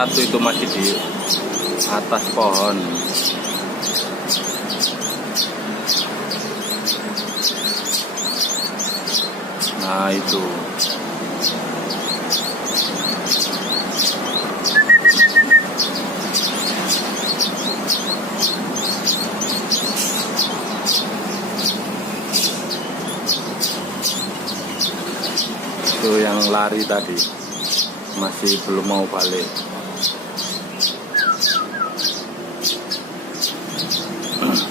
Satu itu masih di atas pohon. Nah itu. Itu yang lari tadi masih belum mau balik.